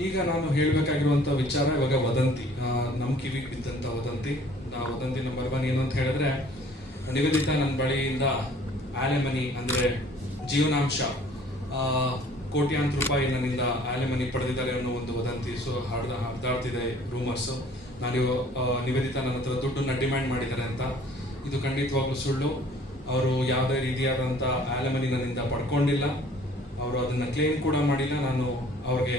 ಈಗ ನಾನು ಹೇಳಬೇಕಾಗಿರುವಂಥ ವಿಚಾರ ಇವಾಗ ವದಂತಿ. ನಮ್ಮ ಕಿವಿಗೆ ಬಿದ್ದಂಥ ವದಂತಿ. ವದಂತಿ ನಂಬರ್ ಒನ್ ಏನು ಅಂತ ಹೇಳಿದ್ರೆ ನಿಗದಿತ ನನ್ನ ಬಳಿಯಿಂದ ಆಲೆಮನಿ ಅಂದರೆ ಜೀವನಾಂಶ ಕೋಟ್ಯಾಂತರ ರೂಪಾಯಿ ನನ್ನಿಂದ ಆಲೆಮನಿ ಪಡೆದಿದ್ದಾರೆ ಅನ್ನೋ ಒಂದು ವದಂತಿ. ಸೊ ಹಡ್ದ ಹರಿದಾಡ್ತಿದೆ ರೂಮರ್ಸು ನಾನು ನಿವೇದಿತಾ ನನ್ನ ಹತ್ರ ದುಡ್ಡನ್ನ ಡಿಮ್ಯಾಂಡ್ ಮಾಡಿದ್ದಾರೆ ಅಂತ. ಇದು ಖಂಡಿತವಾಗ್ಲೂ ಸುಳ್ಳು. ಅವರು ಯಾವುದೇ ರೀತಿಯಾದಂಥ ಆಲೆಮನಿ ನನ್ನಿಂದ ಪಡ್ಕೊಂಡಿಲ್ಲ. ಅವರು ಅದನ್ನು ಕ್ಲೇಮ್ ಕೂಡ ಮಾಡಿಲ್ಲ. ನಾನು ಅವ್ರಿಗೆ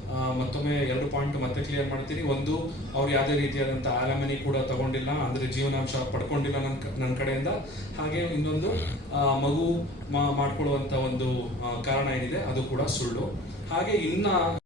ಮತ್ತೊಮ್ಮೆ ಎರಡು ಪಾಯಿಂಟ್ ಮತ್ತೆ ಕ್ಲಿಯರ್ ಮಾಡ್ತೀನಿ. ಒಂದು, ಅವ್ರು ಯಾವುದೇ ರೀತಿಯಾದಂಥ ಆಲಮನಿ ಕೂಡ ತಗೊಂಡಿಲ್ಲ, ಅಂದರೆ ಜೀವನಾಂಶ ಪಡ್ಕೊಂಡಿಲ್ಲ ನನ್ನ ನನ್ನ ಕಡೆಯಿಂದ. ಹಾಗೆ ಇನ್ನೊಂದು ಮಗು ಮಾಡ್ಕೊಳ್ಳುವಂಥ ಒಂದು ಕಾರಣ ಏನಿದೆ, ಅದು ಕೂಡ ಸುಳ್ಳು. ಹಾಗೆ ಇನ್ನ